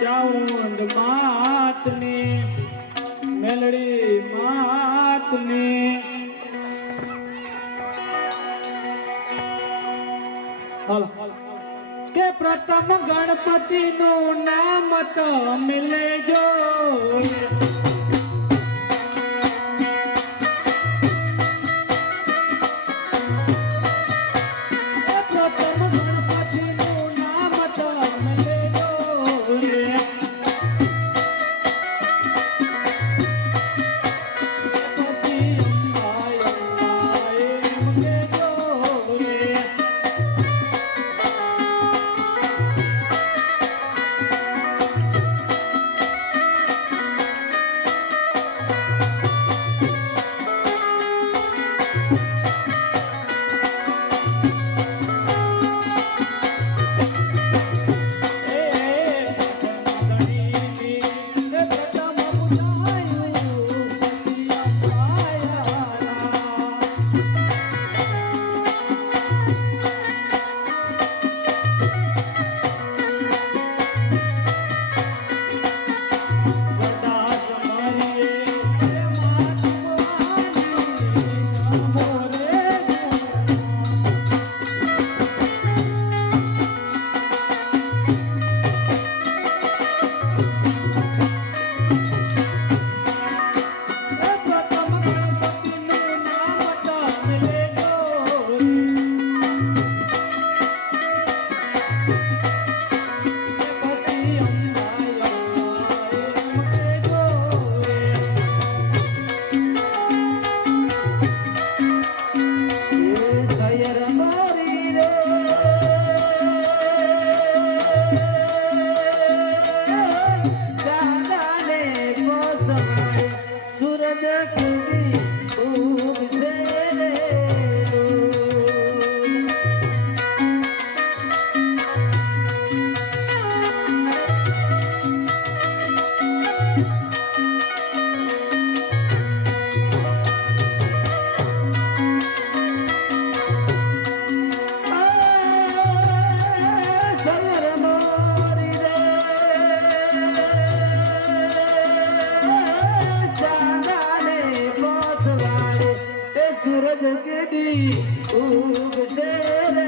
ચાઉંડ માતની મેલડી માતની કે પ્રથમ ગણપતિ નું નામ તમે લેજો सूरज के दी उगते रे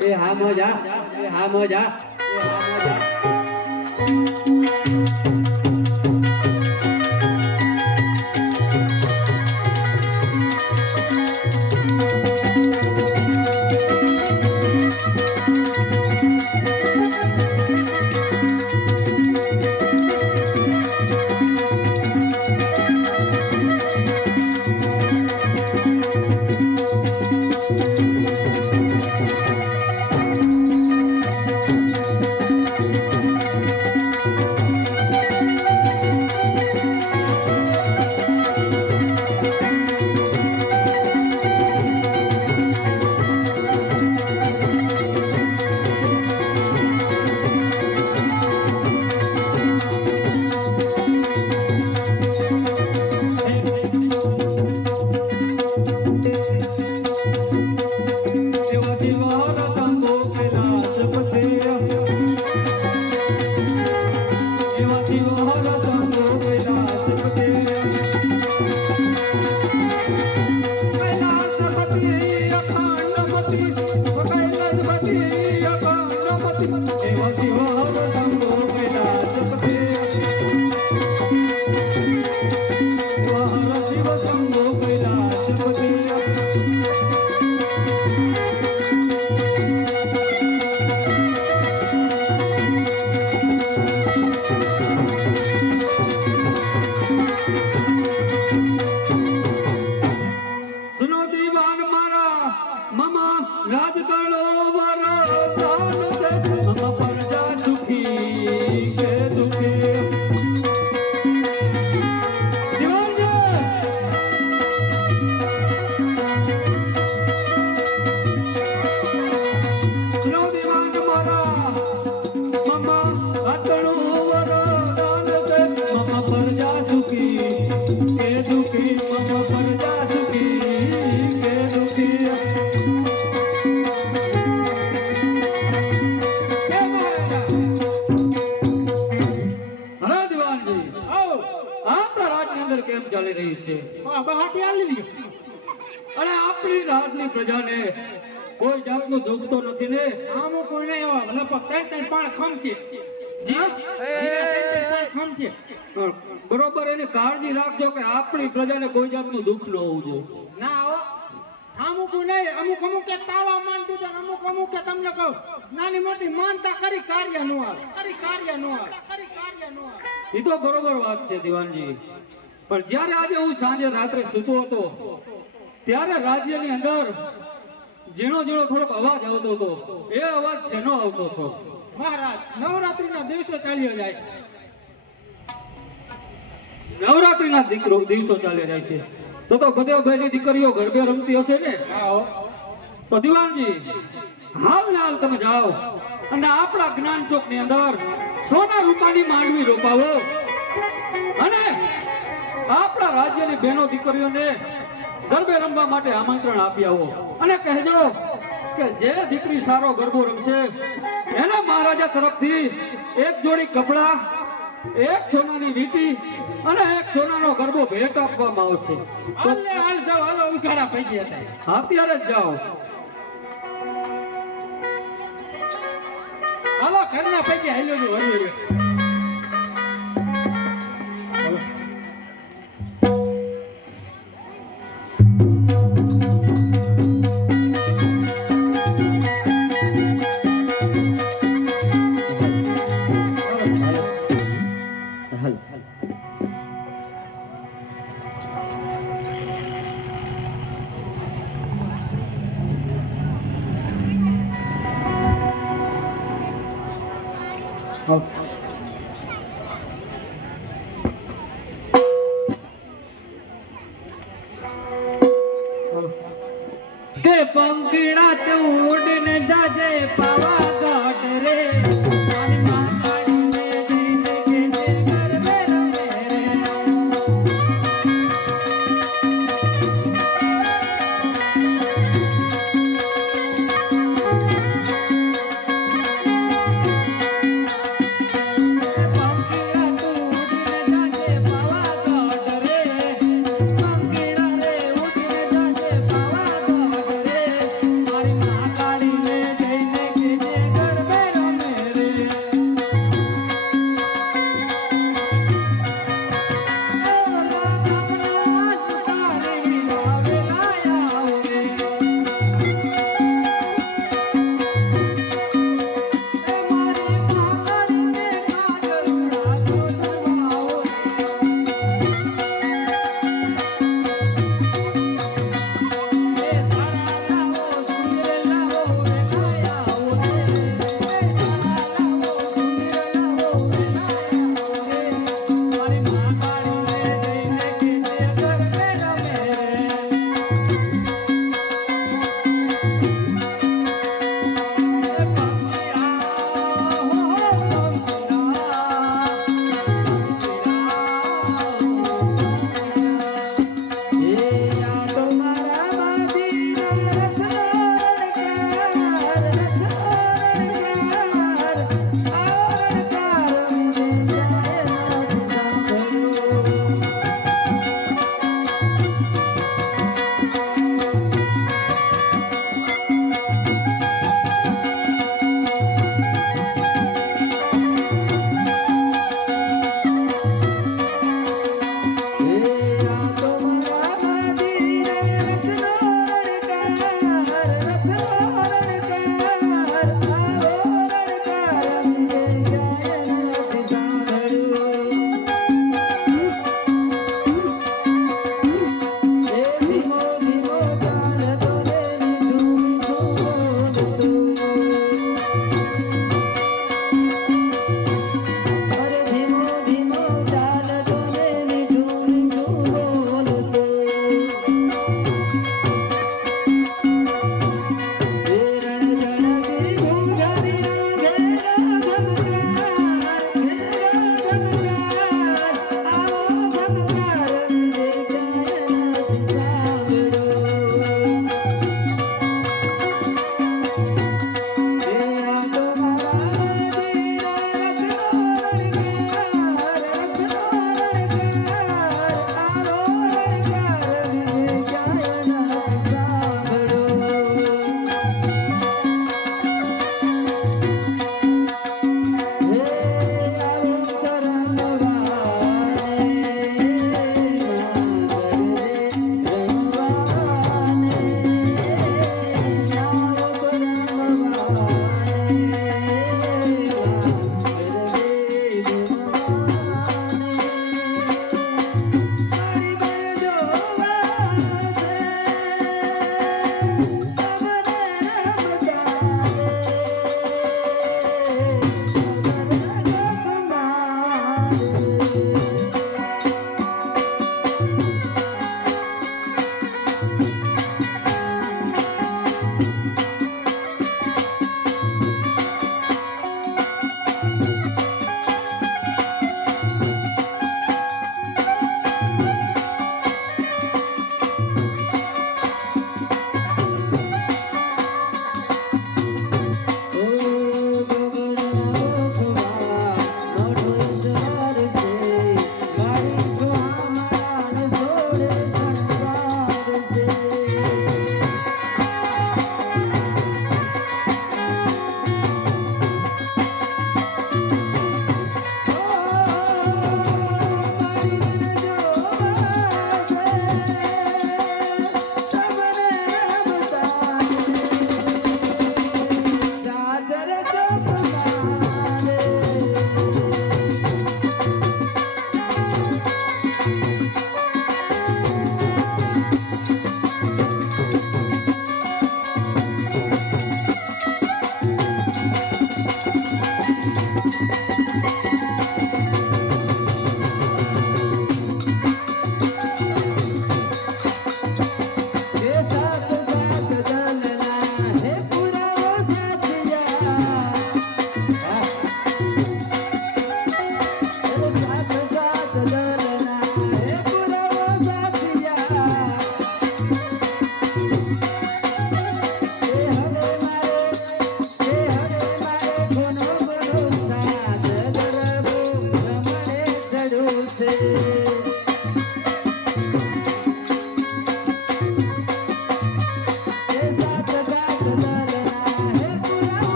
એ હા મજા એ હા મજા એ હા મજા ચાલી રહી છે અને આપણી રાજની પ્રજાને કોઈ જાતનું દુઃખ તો નથી ને આમ કોઈને એવા લગભગ 3 પાણ ખમશે ખમશે બરોબર એની કાળજી રાખજો કે આપણી પ્રજાને કોઈ જાતનું દુઃખ ન હોવું જોઈએ ના હો અમુક નહીં અમુક કે તાવા માન દીધા અમુક કે તમને કહું નાની મોટી માનતા કરી કાર્ય નો આવે એ તો બરોબર વાત છે દિવાનજી પણ જ્યારે આજે હું સાંજે રાત્રે સૂતો હતો ત્યારે રાજ્યની અંદર ઝીણો થોડોક અવાજ આવતો હતો એ અવાજ શેનો આવતો હતો મહારાજ નવરાત્રીના દિવસો ચાલ્યો જાય છે નવરાત્રીના દિવસો ચાલ્યા જાય છે તો બધે બહેની દીકરીઓ ગરબે રમતી હશે ને તો દિવાનજી હાલ ને હાલ તમે જાઓ અને આપણા જ્ઞાન ચોક ની અંદર સોના રૂપાની માંડવી રોપાવો અને આપણા રાજ્યની બહેનો દીકરીઓને ગરબે રમવા માટે આમંત્રણ આપી આવો અને કહેજો કે જે દીકરી સારો ગરબો રમશે એને મહારાજા તરફથી એક જોડી કપડા એક સોનાની વીંટી અને એક સોનાનો ગરબો ભેટ આપવામાં આવશે હાલ જાઓ હાલો ઉઘાડા પડી ગયા હતા અત્યારે જ જાઓ હાલો ઘરના પૈકી હાલ્યો જો હરવે કે પંખીડા તું ઉડીને જાજે પાવાગઢ રે જઈને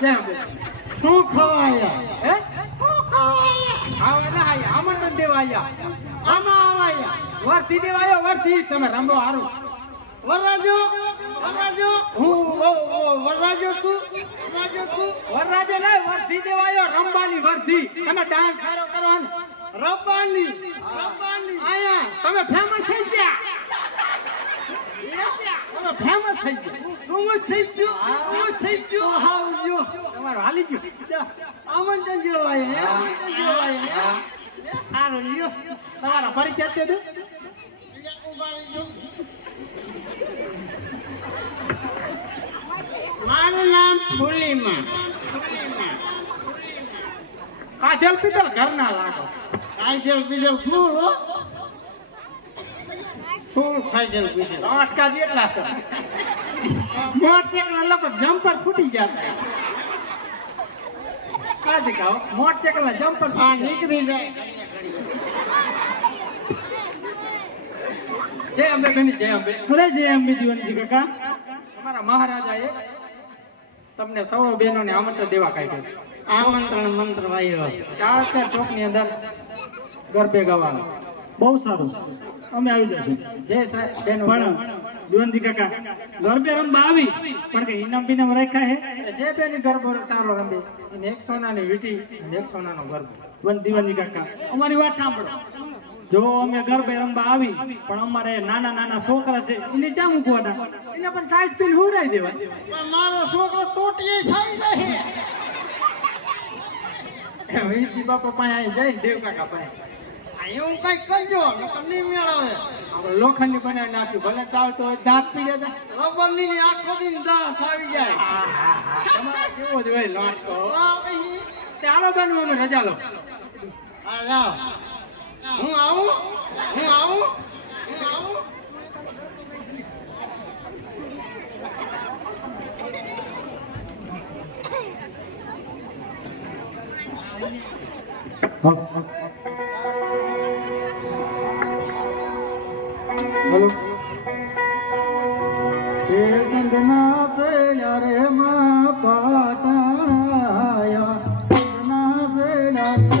કેમ બે? શું ખવાયા હે આવા ના આયા આમંત્રણ દેવા આયા આમાં આવાયા વર્તી દેવા આવ્યો વર્તી તમે રંબો હારું વરરાજો હું વરરાજો તું વરરાજે નહીં વર્તી દેવા આવ્યો રંબાની વર્તી તમે ડાન્સ સારો કરો ને રબ્બાની આયા તમે ફેમસ થઈ ગયા તમે ફેમસ થઈ ગયા ઉમસ થઈ ગયો આવજો તમારું હાલી ગયું આમંત્રણ જેવાય સારું લ્યો તમારા પરિચય આપી દો મારું નામ ફૂલીમાં કાજલ પીતલ ઘરના લાગો કાજલ બીજલ ફૂલ હો ફૂલ કાજલ બીજલ અટકા જેટલા છે મોટરસાઇકલ લપટ જમ્પર ફૂટી ગયા કાજી કાઓ મોટરસાઇકલ જમ્પર આ નીકળી જાય જય અંબે બેની જય અંબે અરે જય અંબે જીવનજી કાકા તમારા મહારાજાએ તમને સૌ બહેનોને આમંત્રણ દેવા કાઢ્યો છે આમંત્રણ મંત્ર વાયો ચાર ચોકની અંદર ગરબે ગાવાનું બહુ સારું અમે આવી જશું જય સાહેબ બહેનો પણ જીવનજી કાકા ગરબે રમવા આવી પણ કે ઇનામ બિનામ રાખ્યા હે જે બેની ગરબો સારો રમે એને 1 સોનાની વીટી અને 1 સોનાનો ગરબો વન દીવાનજી કાકા અમારી વાત સાંભળો જો અમે ગરબે રમવા આવી પણ અમારે નાના નાના છોકરા છે એને ચા મૂકવાના એને પણ સાઈઝ પીન હુરાઈ દેવા મારો છોકરો ટોટીએ છાઈ જાય વીરજી બાપા પાસે અહીં જઈશ દેવ કાકા પાસે એવું કઈ કરજો નકર નહીં મેળવે આપણે લોખંડની બનાવી નાખ્યું ભલે ચાલતો હોય દાંત પી લેતા રબરની આખો દિન દાસ આવી જાય તમારે કેવો જ હોય લોટકો આ પછી ચાલો બનવું અમે રજા લો આ જાઓ હું આવું બોલો એ ચંદના ચડ્યા રે માં પાટાયા ચંદના ચડ્યા રે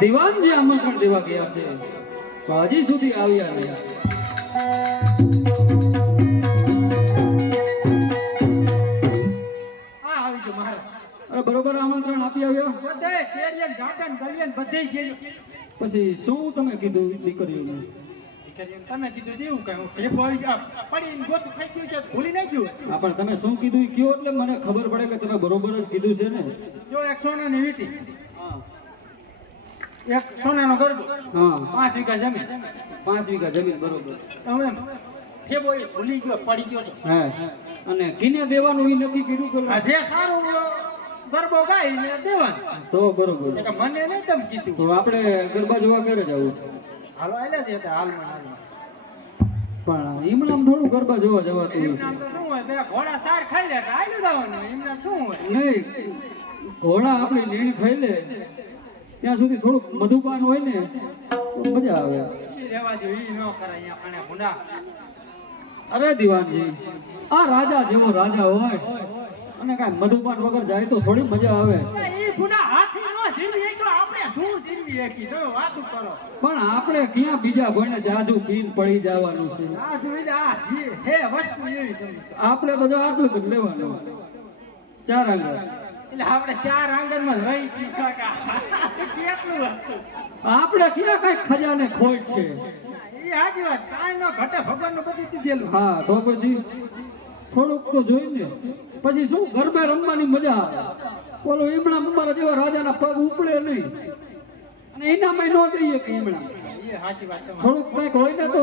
દીવાનજી આમંત્રણ દેવા ગયા છે તો હજી સુધી આવ્યા નહીં હા આવી ગયો મહારાજ અરે બરોબર આમંત્રણ આપી આવ્યા બધે શેરિયન ઘાટન ગલિયન બધે જ પછી શું તમે કીધું દીકરીઓને તમે કીધું જેવું કઈ હું ભેગો આવી ગયો પડીને ગોતું થઈ ગયું છે ભૂલી નહીં ગયું હા પણ તમે શું કીધું ઈ કયો એટલે મને ખબર પડે કે તમે બરોબર જ કીધું છે ને. જો એક સોનાની વીંટી એક સોનાનો ગરબો હા 5 વીઘા જમીન 5 વીઘા જમીન બરોબર. હવે ભેગો એ ભૂલી ગયો પડી ગયો નહીં. હા અને કિને દેવાનું ઈ નક્કી કર્યું કે આ જે સારું ગરબો ગાઈને દેવાનું તો બરોબર. એટલે મને નહીં તમે કીધું તો આપણે ગરબા જોવા ક્યારે જવું? હાલો આલ્યા દે હાલમાં પણ ઈમણામ થોડું ગરબા જોવા જવાતું એમ હોય નામ તો શું હોય બે ઘોડા સાર ખાઈ લે આલ્યું દાવાનું એમ નામ શું હોય નહીં. ઘોડા આપણી નીણ ખાઈ લે ત્યાં સુધી થોડુંક મધુપાન હોય ને તો મજા આવે. ઈ રહેવા દો ઈ ન કરે અહીંયા ખાણે ભૂંડા અરે દીવાનજી આ રાજા જેવો રાજા હોય અને કાંઈ મધુપાન વગર જાય તો થોડી મજા આવે. ઈ ભૂંડા હાથી નો સીરવી એક તો આપણે શું સીરવી એકી તો વાત કરો પણ આપણે ક્યાં બીજા કોઈને જાજુ પીન પડી જવાનું છે? આ જોઈ લે આ જે હે વસ્તુ એવી તમે આપણે તો જો આટલું જ લેવાનું 4 આંગળ. એટલે આપણે 4 આંગણમાં જ રહી કી કાકા કેટલું હતું આપણે ક્યાં કઈ ખજાને ખોટ છે? ઈ હાજી વાત કાંઈ ન ઘટે ભગવાનનું બધી દીધેલું હા તો પછી થોડુંક તો જોઈને પછી શું ગરબે રમવાની મજા આવે. બોલો ઈમણા અમારા જેવા રાજાના પગ ઉપડે નહીં અને એનામાં ન દઈએ કે ઈમણા ઈ હાજી વાત તમારી થોડુંક કંઈક હોય ને તો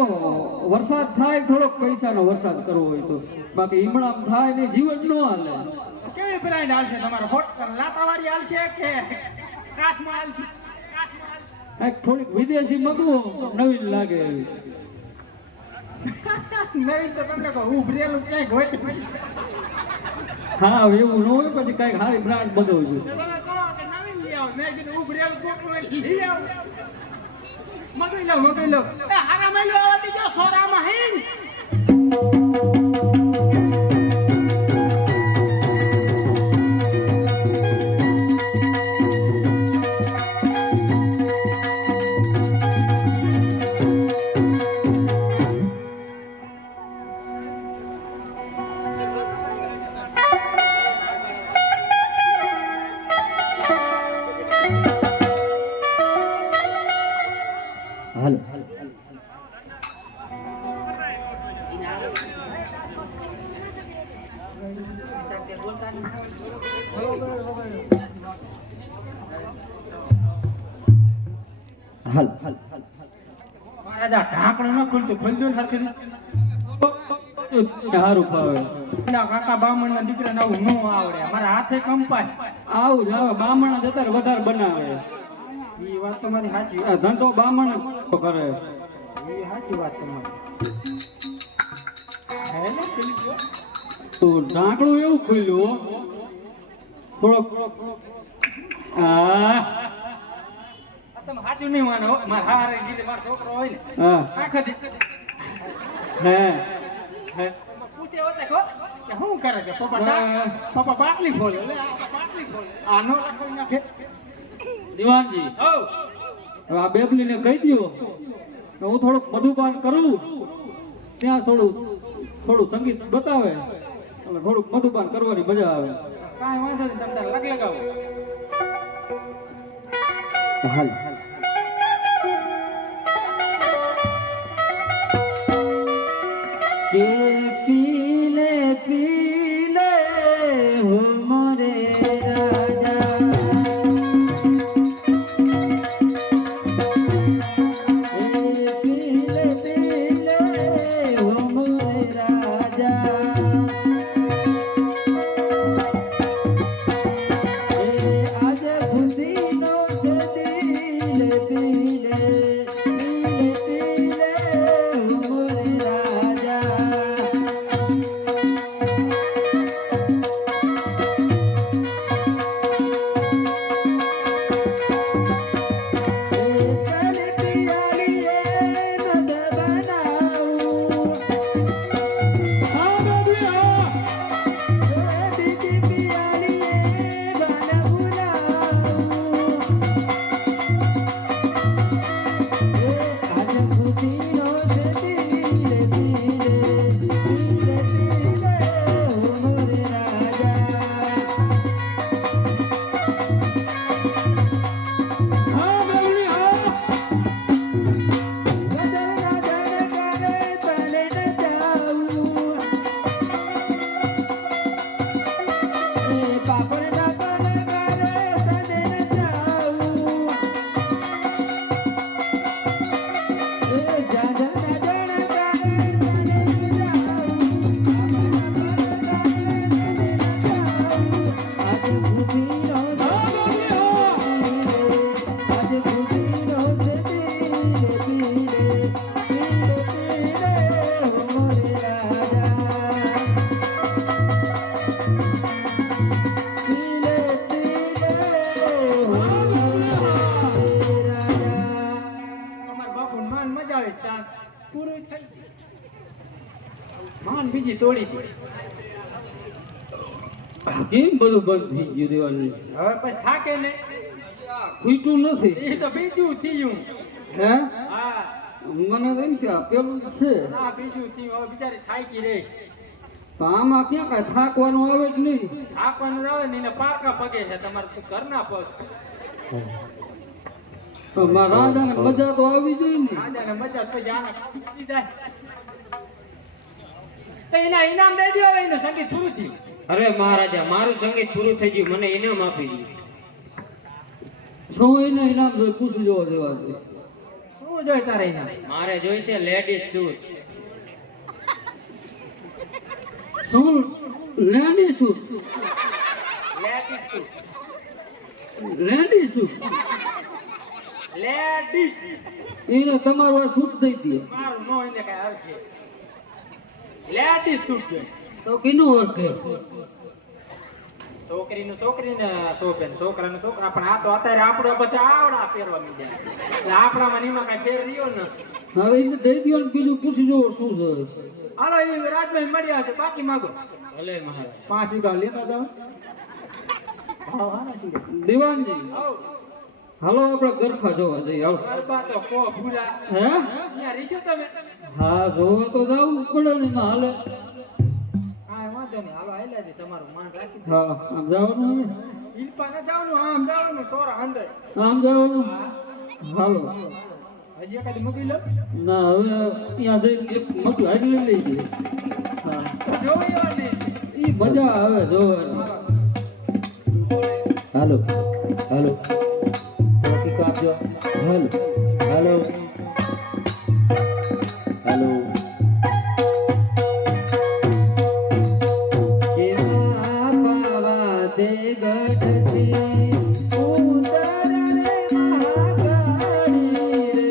વરસાદ થાય થોડોક પૈસાનો વરસાદ કરવો હોય તો બાકી ઈમણામ થાય ને જીવન ન હાલે. કેવી બ્રાન્ડ હાલશે તમારો હોટ લાટાવાળી હાલશે કે કાસમાં હાલશે કાસમાં હાલશે કંઈક થોડીક વિદેશી મગવો નવીન લાગે એવી. નહીં તો તમને કહું ઉભરેલું ક્યાંક હોય હા એવું ન હોય પછી કંઈક સારી બ્રાન્ડ બદલજો. તમે કહો કે નવીન લઈ આવો મેં કીધું ઉભરેલું કોકનું હોય લઈ આવો મગઈ લો એ હારા મેલો આવવા દીજો સોરામાં હિંગ હાલો હાલ રાજા ઢાંકણું ન ખુલતું ખુલતું સરખી સારું ફાવે. કાકા બામણ ના દીકરા ને આવું ન આવડે મારા હાથે કંપાય આવું જ આવે બામણા જતા વધારે બનાવે. ઈ વાત તમારી સાચી આ ધંધો બામણ જ કરે. ઈ સાચી વાત તમારી હે ને ખુલી ગયો તો ઢાંકણું એવું ખુલ્યું થોડોક આ તમે સાચું નહીં માનો હો. મારા હારે ગીરે મારો છોકરો હોય ને હા આખા દી હે હે પૂછે હોતે કહો કે શું કરે છે પપ્પા બાટલી ફોલે લે આ બાટલી ફોલે આનો રાખો નાખે દીવાનજી ઓ હવે આ બેબલીને કહી દ્યો કે હું થોડુંક મધુપાન કરું ત્યાં થોડું સંગીત બતાવે એટલે થોડુંક મધુપાન કરવાની મજા આવે. કાંઈ વાંધો નહીં તમને લગ લગાવો હાલ કે પીલે હો મોરે રાજા પીલે હો મોરે રાજા આજે ખુશીનો દિલ પીલે હો મોરે રાજા અમારા બાપુ માન મજા આવે ત્યાં પૂરું થઈ ગયું. માન બીજી તોડી દીધી. કેમ બધું બંધ થઈ ગયું દિવાળી હવે પછી થાકે ને ખૂટ્યું નથી એ તો બીજું થયું. હે હા મને તો એમ કે આ પેલું જ છે આ બીજું થયું. હવે બિચારી થાકી રહી. પણ આમાં ક્યાં કાંઈ થાકવાનું આવે જ નહીં થાકવાનું આવે ને એને પાકા પગે છે તમારે તો ઘરના પગ. પણ મારા રાજાને મજા તો આવી જોઈએ ને રાજાને મજા પછી આને ખીચી જાય. તો એના ઇનામ દઈ દો. હવે એનું સંગીત પૂરું થયું. અરે મહારાજા મારું સંગીત પૂરું થઈ ગયું મને ઇનામ આપી દીધું શું એને ઇનામ જોઈ પૂછી જોવા દેવા છે શું જોઈ તારે ઇનામ? મારે જોઈશે લેડીઝ શૂઝ શું લેડી શું લેડીઝ શું? લેડી શું લેડીઝ. એને તમારું આ સૂટ દઈ દે મારું નો એને કઈ અર્થ. લેડીઝ સૂટ છે. તો કીનું ઓળખે છોકરીનું છોકરીને શોભે ને છોકરાનું છોકરા. પણ આ તો અત્યારે આપણો બધા આવડા પહેરવા મીડ્યા. એટલે આપણામાં ને એમાં કઈ ફેર રહ્યો ને. હવે એને દઈ દો ને બીજું પૂછી જોવો શું જોઈએ હાલો એ રાજભાઈ મળ્યા છે. બાકી માગો. ભલે મહારાજ 5 વીઘા લેતા જાઓ. હા હા છે. દિવાનજી આવ. હાલો આપણે ગરફા જોવા જઈએ આવો ગરબા તો કો ભૂરા. હે અહીંયા રીસો તમે. હા જોવા તો જવું પડે ને એમાં હાલે કાંઈ વાંધો નહીં. હાલો આયલા છે. તમારું માન રાખી. હા આમ જવાનું ને ઈલપા ન જવાનું. આમ જવાનું. સોરા અંદર. આમ જવાનું હાલો હજી એકાદી મૂકી લો. ના હવે ત્યાં જઈને એક મતું આગળ લઈ જઈએ હા તો જોઈ એવા ને. એ મજા આવે જોવાની હાલો હાલો ટ્રાફિક આપજો હાલો હાલો હાલો જેમાં પાવા દે ગઢથી ઉતર રે મહાકાળી રે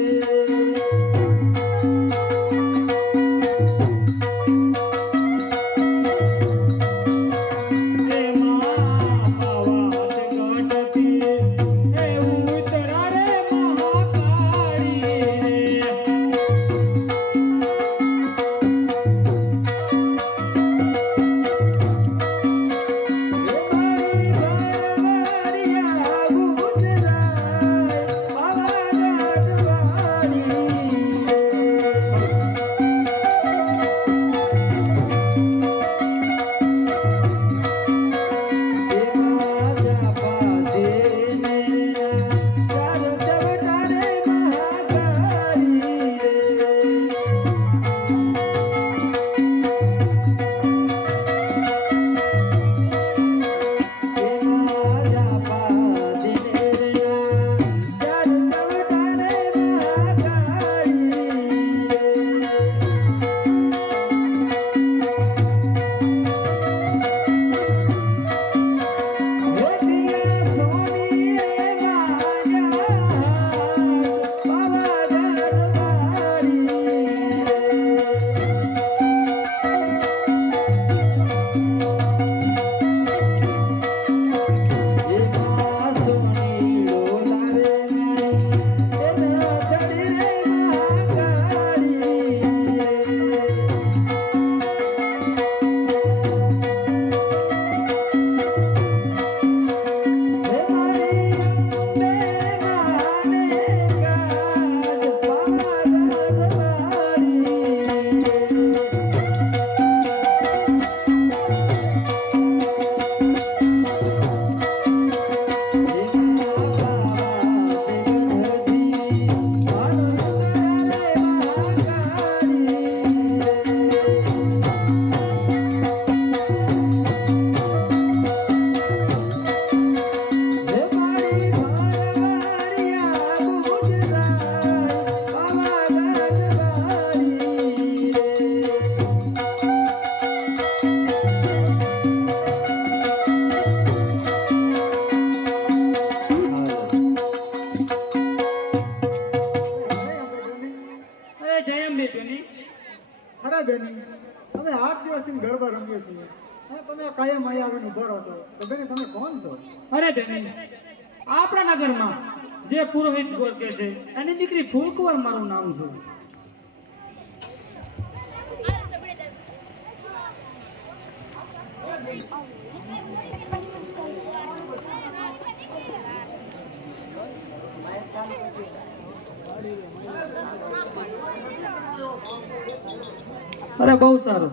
અહીંયા આવીને ઉભા રહો છો તો બેન તમે કોણ છો? અરે બેની આપણા નગરમાં જે પુરોહિત ગોર કે છે એની દીકરી ફૂલકુંવર મારું નામ છે. અરે બહુ સારું.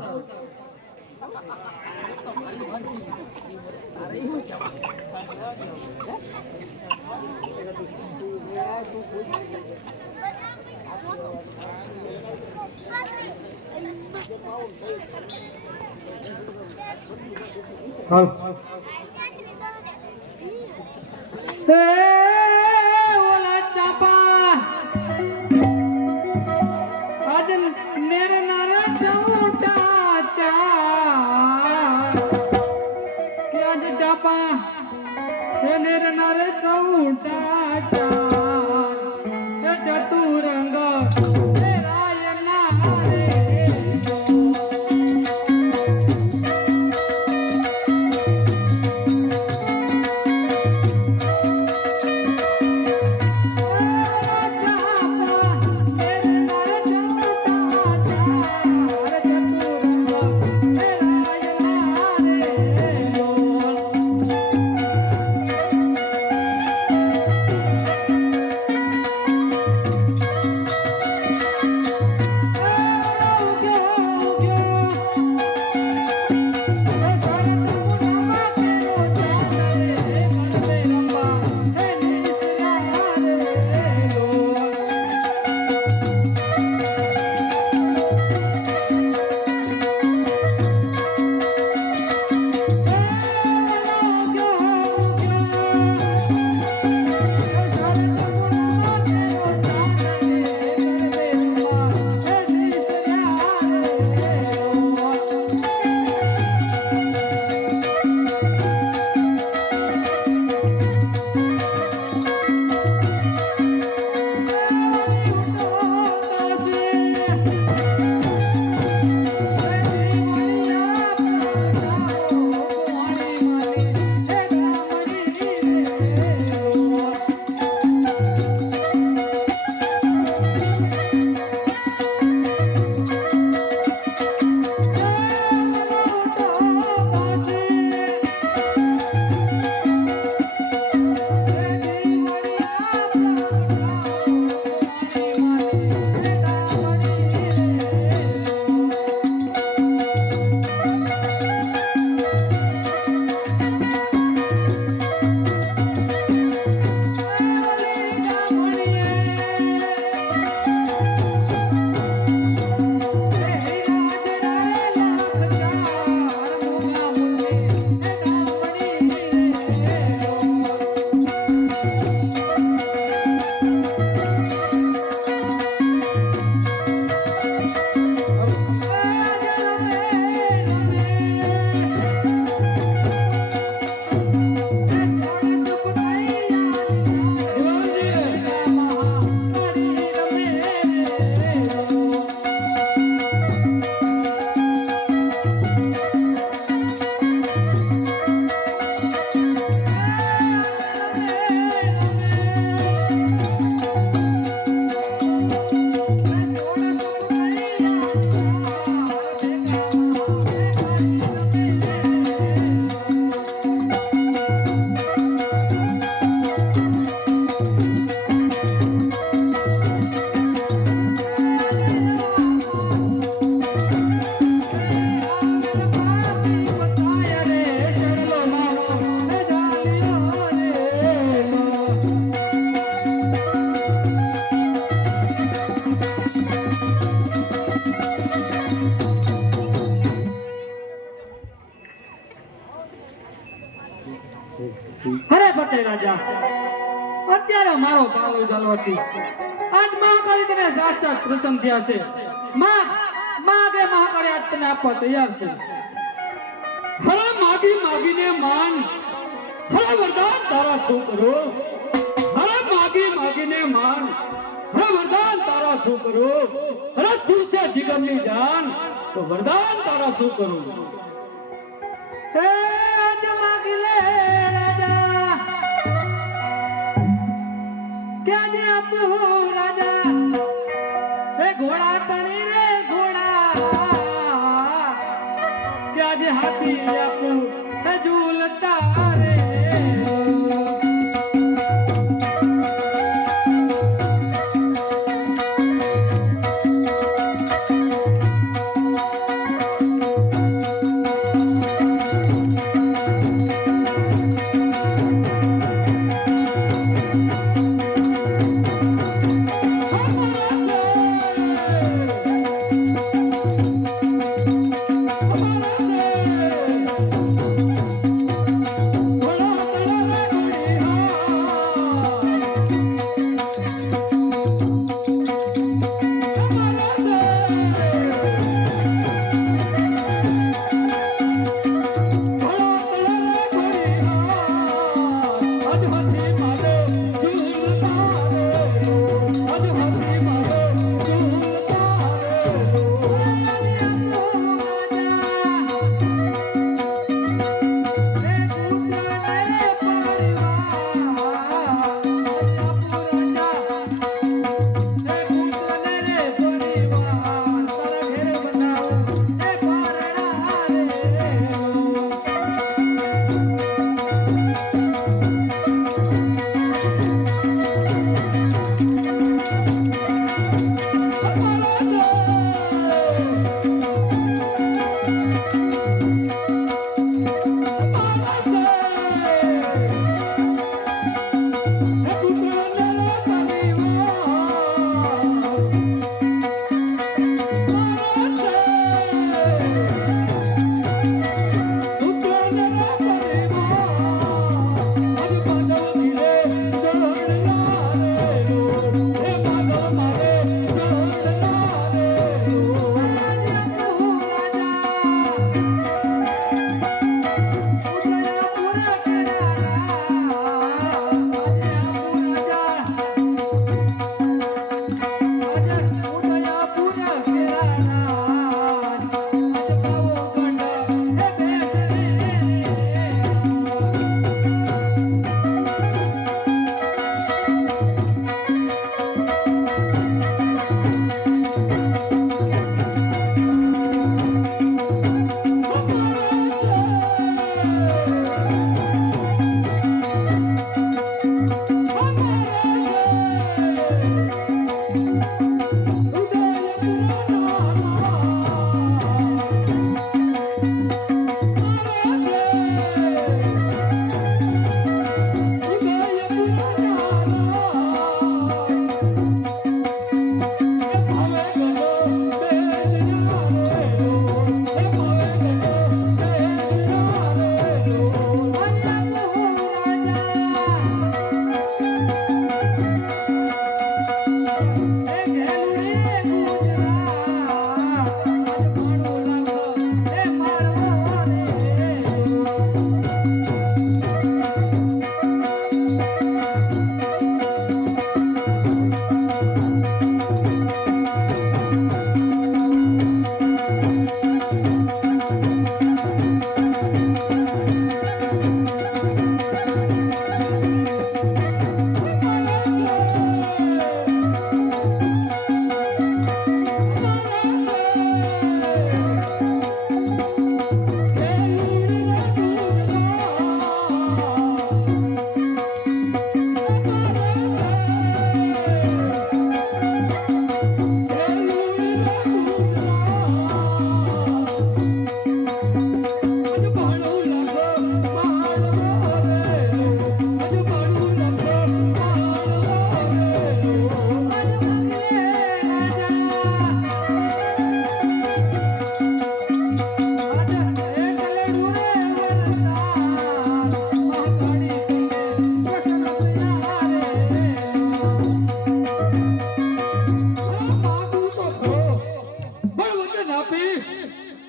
હાલ. હે ઓલા ચાપા આજ નેર નારા ચૌટા ચા કે આજ ચાપા હે નેર નારે ચૌટા ચા હે ચતુરંગ રાય નારે અરે ફતેહ રાજા, અત્યારે મારો પાલો ચાલવાથી આજ મહાકાળી તને સાક્ષાત પ્રસન્ન થયા છે. માગે મહાકાળી આજ તને આપવા તૈયાર છે. હરે માગીને માન, હરે વરદાન તારા છોકરો. હરે માગીને માન, હરે વરદાન તારા છોકરો. હરે તું છે જીગરની જાન, તો વરદાન તારા છોકરો. હે ઝૂલતા રે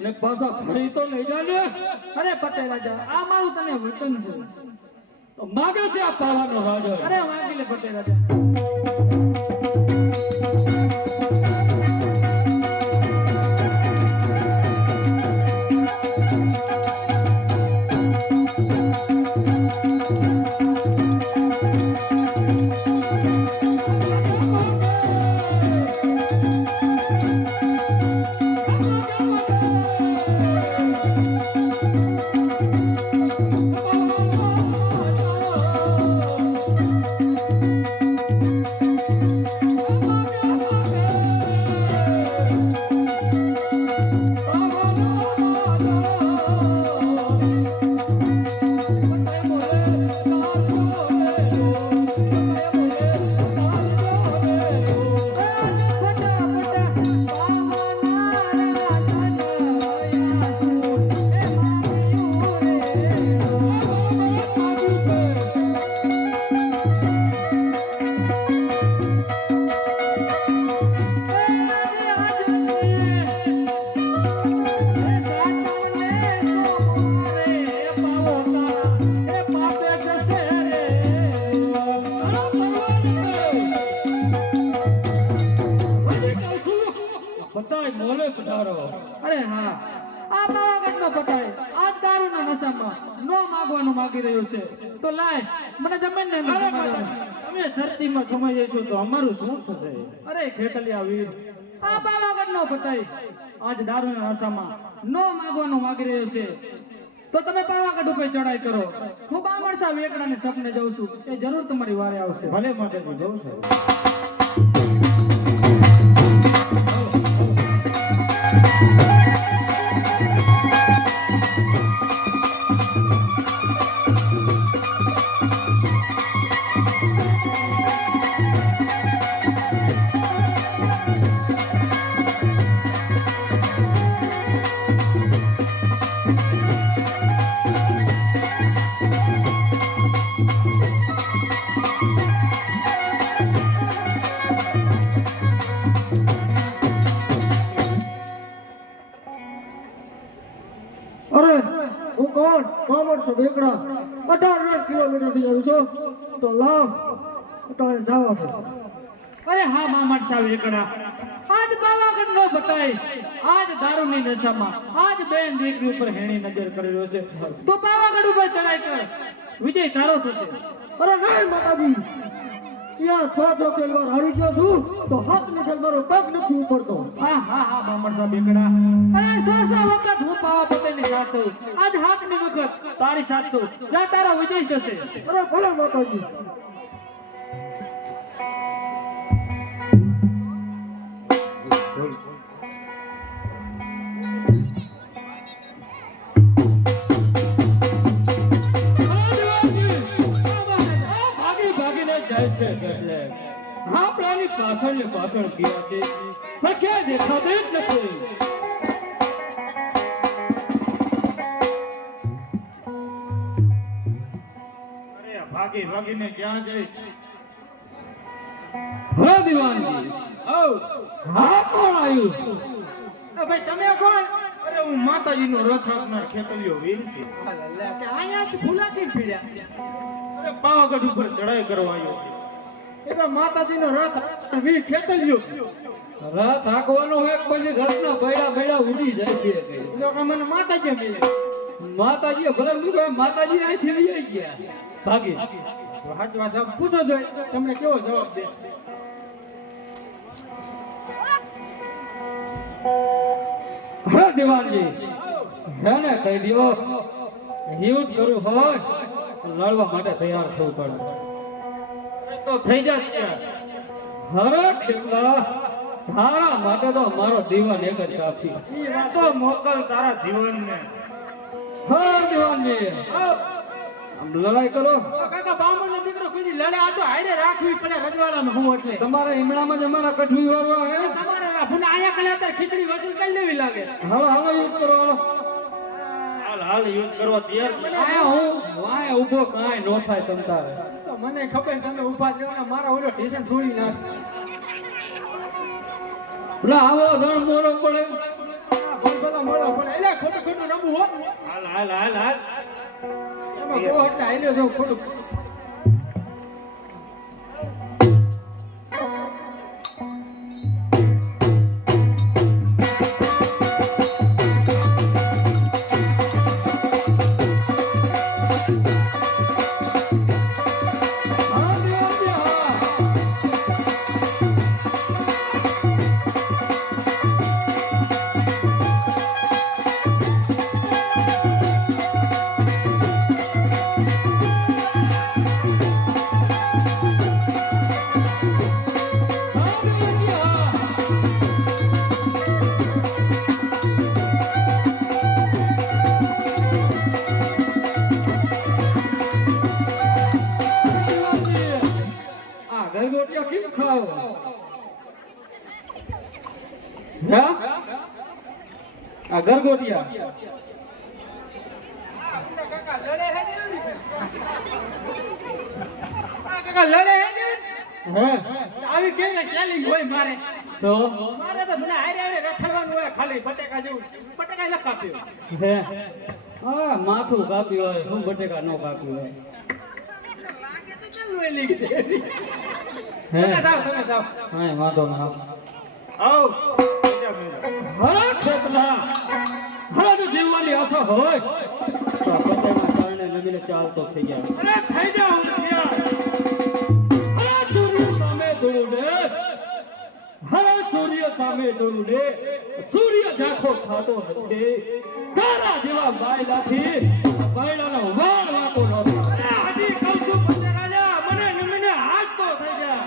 ને પાછા ફરી તો લઈ જા ને. અરે પટેલ રાજા આ મારું તને વચન છે. તો માગે છે આ પાવાનો રાજો. અરે માંગી લે પટેલ રાજા. ભલે પધારો. અરે હા, આ પાવાગઢનો પટાય આજ દારૂના નશામાં નો માગવાનું માગી રહ્યો છે. તો લાય મને જમીન ને અમે ધરતીમાં સમાઈ જઈશું તો અમારું શું થશે? અરે ખેતલિયા વીર, આ પાવાગઢનો પટાય આજ દારૂના નશામાં નો માગવાનું માગી રહ્યો છે. તો તમે પાવાગઢ ઉપર ચડાઈ કરો. હું બામણસા વેકડાને સપને જાઉં છું, એ જરૂર તમારી વારે આવશે. ભલે માતાજી, બહુ સારું. અરે હું કોણ? બામણસો વેકડા 18 કિલોમીટર થી જાઉં છું તો લાવ તમે જાઓ છો. અરે હા બામણસા વેકડા, આજ પાવાગઢનો પટાય આજ દારૂની નશામાં આજ બેન દીકરી ઉપર હેણી નજર કરી રહ્યો છે. તો પાવાગઢ ઉપર ચડાઈ કર, વિજય તારો થશે. અરે નહીં માતાજી, ત્યાં છ ખેલવાર હારી ગયો છું તો હાથની ખેલ મારો પગ નથી ઉપડતો. હા હા હા બામણસા વેકડા, અરે 100 વખત હું પાવા પટેલની સાથ છું, આજ હાથની વખત તારી સાથ છું. જા તારો વિજય થશે. અરે ભલે માતાજી. ભાગી ભાગીને જાય છે એટલે આપણાની પાછળ ને પાછળ ગયા છે, પણ ક્યાંય દેખાતું જ નથી. ભાગી ભાગીને ક્યાં જઈશ? હા દિવાનજી, આવ હા કોણ આવ્યું? ભાઈ તમે કોણ? અરે હું માતાજીનો રથ રાખનાર ખેતલિયો વીર છું. અહીંયા ફૂલાથી પીડ્યા. અરે પાવાગઢ ઉપર ચડાઈ કરવા આવ્યો છું. એ તો માતાજીનો રથ વીર ખેતલ્યો. રાત હાંકવાનો હોય પછી રથના બૈડા બૈડા ઉડી જાય છે. એ તો મને માતાજી મળે. માતાજીએ ભલે મૂક્યો, માતાજી અહીંથી લઈ આવી ગયા ભાગી. વાત વાત પૂછો જોઈ તમને કેવો જવાબ દે. હા દિવાનજી, હેને કહી દો યુદ્ધ કરવું હોય તો લડવા માટે તૈયાર થવું પડે. તો થઈ જાય. હરે ખેતલા, તારા માટે તો મારો દીવાન એક જ કાફી. તો મોકલ તારા જીવનને. હા દિવાનજી, આમ લડાઈ કરો. કાકા બામણનો દીકરો કોઈ લડે આ તો હારે રાખવી પડે રજવાડામાં હું એટલે. તમારા ઈમડામાં જ અમારા કઠવી વાળવા હે. તમારે રાખું ને આયા કલે અત્યારે ખીચડી વસૂલ કરી લેવી લાગે. હાલો હાલો યુદ્ધ કરો, હાલો. હાલ હાલ યુદ્ધ કરવા તૈયાર છે. આયા હું વાય ઊભો કાંઈ નો થાય તમ તારે. તો મને ખબર તમે ઊભા રહેવાના મારા ઓલો ઢેસણ છોડી નાખશે. લા આવો રણ મોરો પડે. ભલા મળો પણ એટલે ખોટું ખોટું રમવું હો. હાલ હાલ હાલ હાલ. એમાં બહુ એટલે હાલ્યો જાવ ખોટું. હા દિવાનજી, હા. ગરગોટિયા કેમ ખાવ? હા આ ગરગોટિયા કાકા લડે હે ને? હે આવી કે ને ચાલી હોય મારે. તો મારે તો મને હારે હારે રખડવાનું હોય ખાલી બટેકા જેવું. બટેકા ન કાપ્યો. હે હા માથું કાપ્યું હોય, હું બટેકા નો કાપ્યું હોય. લાગે તો ચાલુ એ લીધી. હે તમે જાઓ તમે જાઓ. હા વાંધો ના. આવ હરા ખેતલા હરા જો જીવવાની આશા હોય તો આ પતેના કારણે નમીને ચાલતો થઈ જાય. અરે થઈ જા હોશિયાર. હરા સૂર્ય સામે દોડું લે, હરા સૂર્ય સામે દોડું લે, સૂર્ય ઝાંખો ખાતો નથી. તારા જેવા બાયલાથી બાયલાનો વાળ વાકો ન થાય. અરે હજી કહું છું પતે રાજા, મને નમીને હાથ તો થઈ જા.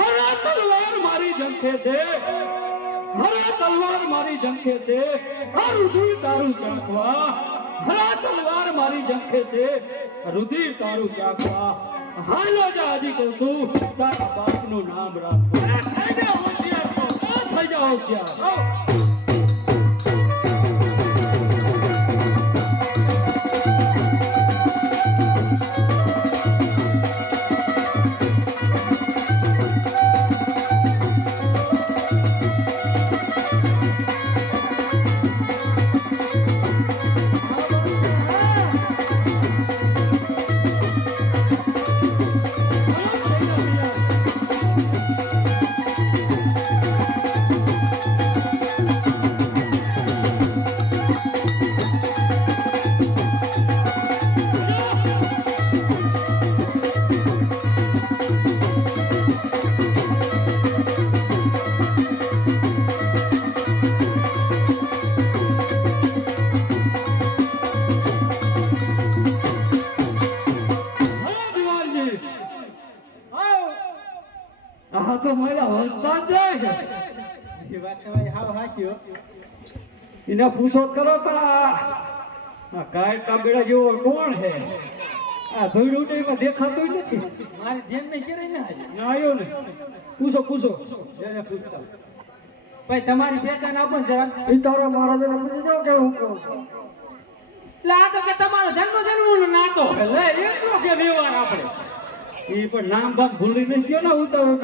હરા તલવાર મારી ઝંખે છે, હરા તલવાર મારી ઝંખે છે, આ રુધિર તારું ચાખવા. હરા તલવાર મારી ઝંખે છે, રુધિર તારું ચાખવા. હાલો જા હજી કહું છું તારા બાપનું નામ રાખો. અરે થઈ જા હોશિયાર તો. થઈ જાઓ હોશિયાર. આવ. આ તો મારા વધતા જાય. એ વાત તમારી હાવ સાચી હો. એને પૂછો કરો કળા આ કાય કાબેડા જેવો કોણ છે? આ ધોઈડું ઉડીમાં દેખાતું ય નથી. મારી ધ્યાન નહીં કરે ને આજે. ના આવ્યો ને. પૂછો પૂછો. જરા પૂછતા. ભાઈ તમારી પહેચાન આપો ને જરા. એ તારા મહારાજાને પૂછી જાઓ કે હું કહું. એટલે આ તો કે તમારો જન્મનો નાતો. લે એટલો કે વ્યવહાર આપણે. એ પણ નામ બાપ ભૂલી નહીં ગયો ને ઉતાવળ.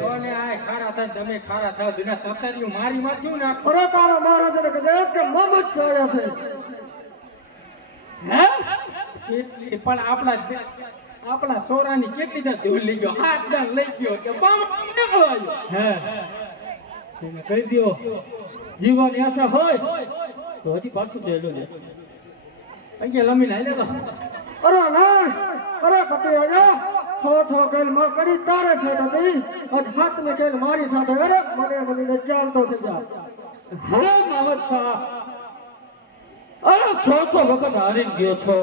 કોને આય ખારા થાય તમે ખારા થાવ દિના સતારીઓ મારી માં શું નાખો. અરે તારા મહારાજાને કહે કે મોહમ્મદ છાયા છે. હે કેટલી પણ આપણા સોરાની કેટલી દર ધૂળ લઈ ગયો. હાથ દાન લઈ ગયો કે બામ આવ્યો. હે એને કહી દ્યો જીવવાની આશા હોય તો હજી પાછું જેલો લે. અહીંયા લમીને આઈ લેતો. અરે ના, અરે પતિ રાજા, છ કેલ માં કરી તારે છે નથી. આજ હાથ ને કેલ મારી સાથે. અરે મને ચાલતો થઈ જા. હરે માવત શાહ, અરે 100 વખત હારી ગયો છો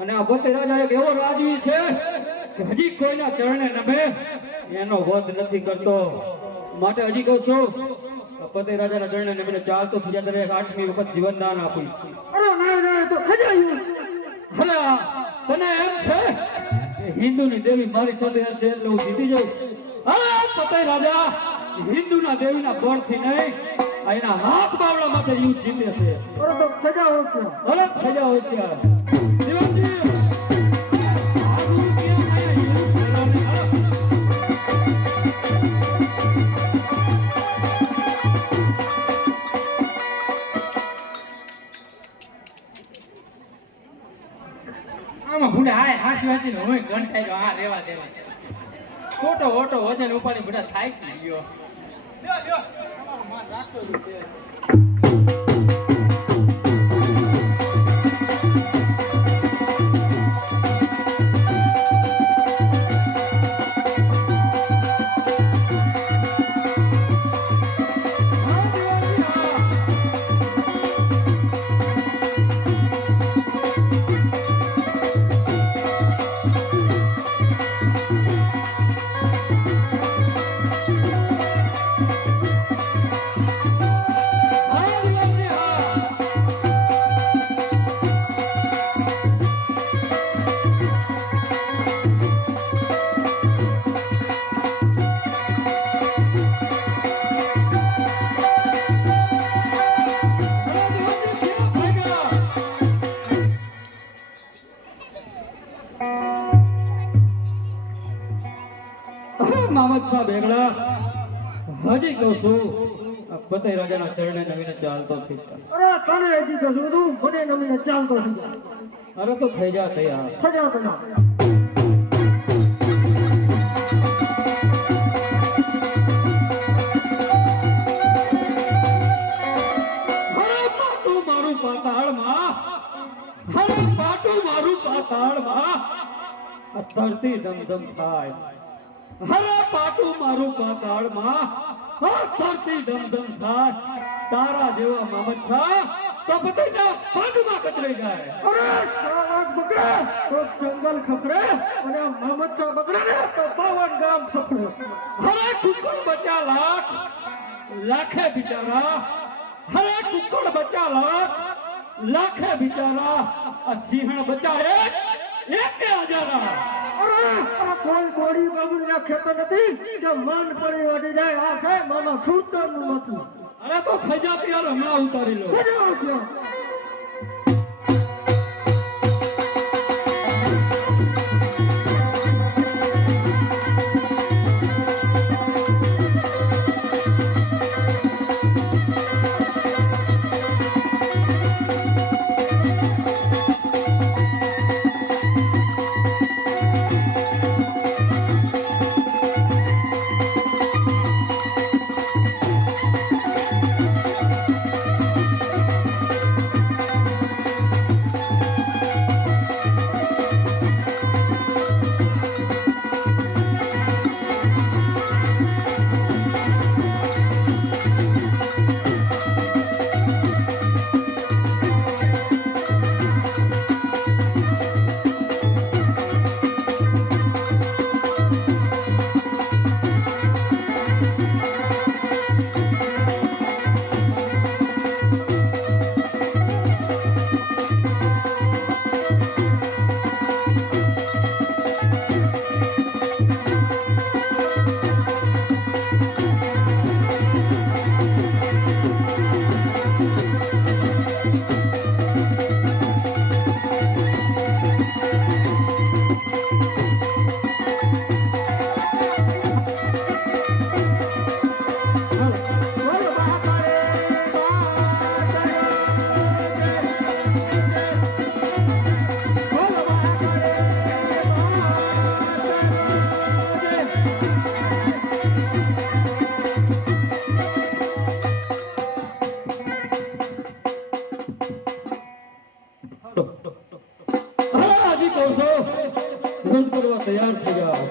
અને આ પોતે રાજા એક એવો રાજવી છે કે હજી કોઈના ચરણે નમે એનો વધ નથી કરતો. માટે હજી કહું છું આ પોતે રાજાના ચરણે નમીને ચાલતો થઈ જાય ત્યારે 8મી વખત જીવનદાન આપીશ. અરે ના તો ખજાયું. અરે તને એમ છે કે હિન્દુની દેવી મારી સાથે હશે એટલે હું જીતી જઈશ? અરે પોતે રાજા હિન્દુના દેવીના બળથી નહીં આ એના હાથ બાવડા માટે યુદ્ધ જીતે છે. અરે તો ખજાઓ છે. અરે થયા હોશિયાર. જીવનજી આજુ કેમ આયા યુદ્ધ કરવાને? આમાં ભૂંડા હાય હાસી હાસી ને હું ગંઠાઈ ગયો. હા રેવા દેવા. ખોટો ઓટો વજન ઉપાડી ભૂંડા થાકી ગયો. લ્યો લ્યો તમારો માન રાખતો જ છે. મામદ શાહ બેગડા હજી કહું છું આ ફતેહ રાજાના ચરણે નવીને ચાલતો થઈ જા. અરે તને હજી તો શું તું મને નમીને ચાલતો થઈ જા. અરે તો થઈ જા તૈયાર. ખજા તને. પાતાળમાં આ ધરતી ધમધમ થાય. હરે પાટું મારું પાતાળમાં આ ધરતી ધમધમ થાય. તારા જેવા મામદ શાહ તો બધાના પગમાં કચરાઈ જાય. અરે સાવક બગડે તો જંગલ ખખડે અને મોહમ્મદ શાહ બગડે ને તો 52 ગામ ખખડે. હરે કુકડ બચા લાખે બિચારા. હરે કુકડ બચા લાખે બિચારા. આ સિંહણ બચા એકે હજારા. અરે આ કોઈ ગોળી બાબુના ખેતર નથી કે મન પડી વળી જાય. આ છે મામા સૂતરનું મથું. અરે તો ખજાતી યાર હમણાં ઉતારી લો. બજાવ છે. હજી કહું છું બંધ કરવા તૈયાર થઈ જાઓ.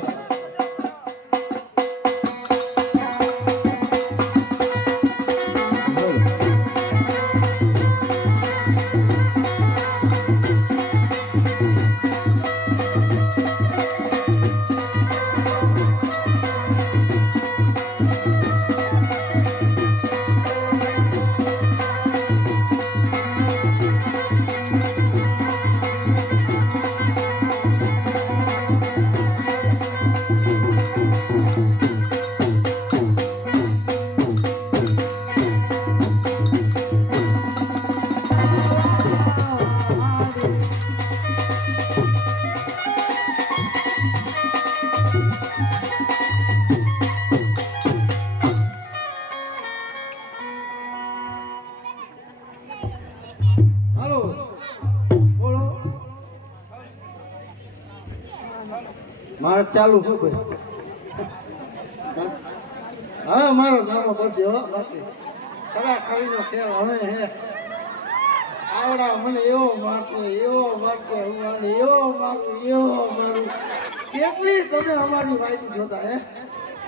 હાલો બોલો. મારે ચાલુ શું ભાઈ? હા મારો નાનો પડશે હો. બાકી ખરા ખરીનો ખેલ હવે હે આવડા મને એવો મારશે હું આને એવો મારું. કેટલી તમે અમારી વાઈટ જોતા હે?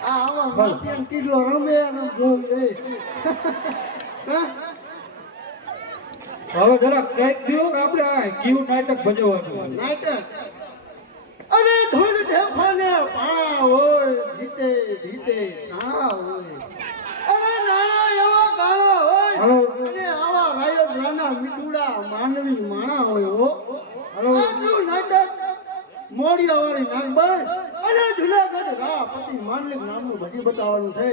આ આવા માથે કિલ્લો રમે અને જોઈ હવે જરા કઈક દો કે આપણે આ કયું નાટક ભજવવાનું. નાટક અરે ધૂળ ઢેફાને પાણા હોય ભીતે સાણા હોય. અરે ના એવા ગાળા હોય અને આવા રાયદરાના મીઠુડા માનવી માણા હોય હો. આટલું નાટક મોડિયા વાળી નાગબાઈ અને જુનાગઢ રાપતિ માનલિક નામનું ભજી બતાવવાનું છે.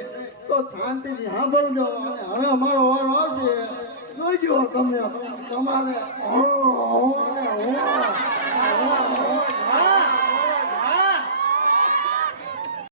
તો શાંતિથી સાંભળજો. હવે અમારો વારો આવશે જોઈજો તમે તમારે